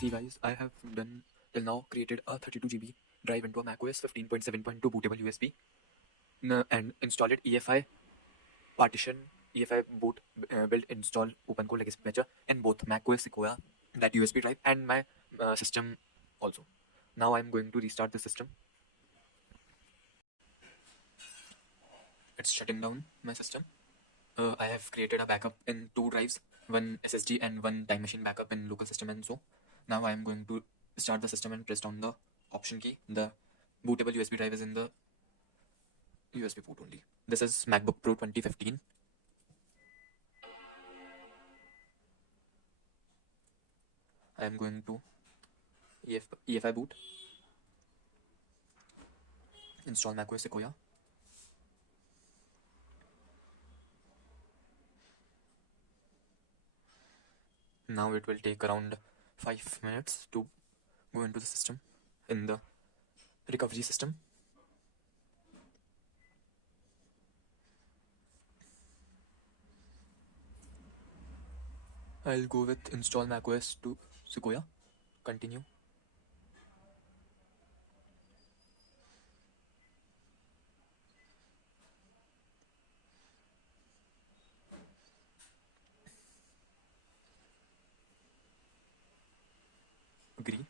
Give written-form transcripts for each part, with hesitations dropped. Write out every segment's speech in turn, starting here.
See guys, I have done till now created a 32 GB drive into a macOS 15.7.2 bootable USB and installed EFI partition, EFI boot build install OpenCore Legacy Patcher in both macOS Sequoia, that USB drive, and my system also. Now I'm going to restart the system. It's shutting down my system. I have created a backup in 2 drives, one SSD and one time machine backup in local system, and so now I am going to start the system and press down the option key. The bootable USB drive is in the USB port only. This is MacBook Pro 2015. I am going to EFI boot, install macOS Sequoia. Now it will take around 5 minutes to go into the system in the recovery system. I'll go with install macOS to Sequoia. Continue. Agree.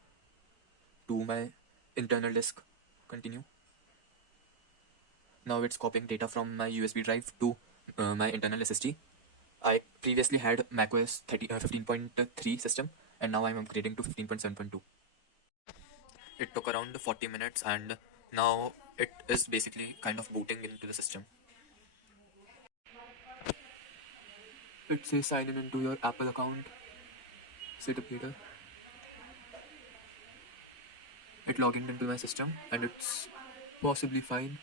To my internal disk. Continue. Now it's copying data from my USB drive to my internal SSD. I previously had macOS 15.3 system, and now I'm upgrading to 15.7.2. It took around 40 minutes, and now it is basically kind of booting into the system. It says sign in into your Apple account. Setup later. It logged into my system, and it's possibly fine.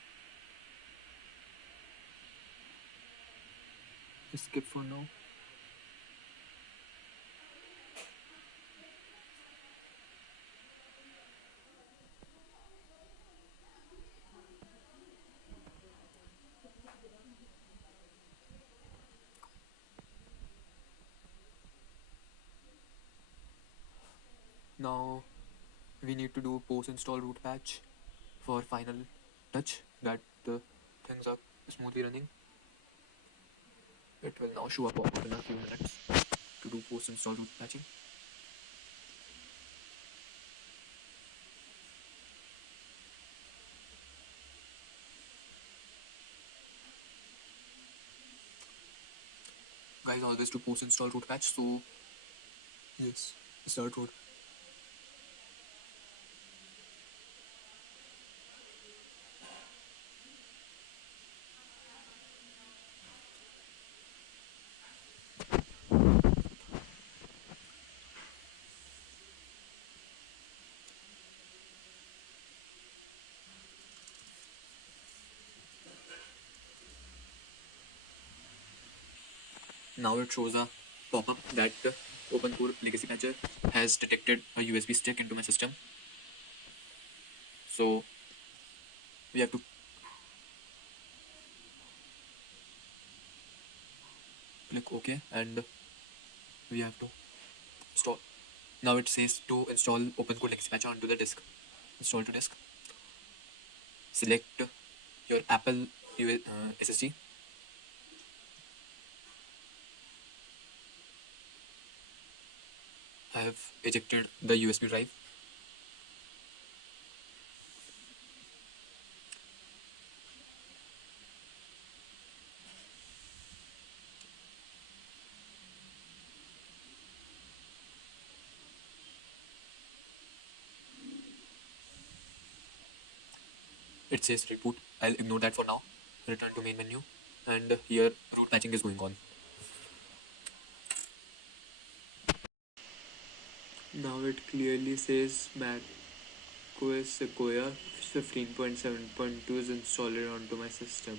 Skip for now. Now we need to do post-install root patch for final touch that the things are smoothly running. It will now show up in a few minutes to do post-install root patching. Guys, always do post-install root patch. So yes, start root. Now it shows a pop-up that OpenCore Legacy Patcher has detected a USB stick into my system. So we have to click OK, and we have to install. Now it says to install OpenCore Legacy Patcher onto the disk. Install to disk. Select your Apple SSD. I have ejected the USB drive. It says reboot. I'll ignore that for now. Return to main menu, and here root patching is going on. Now it clearly says macOS Sequoia 15.7.2 is installed onto my system.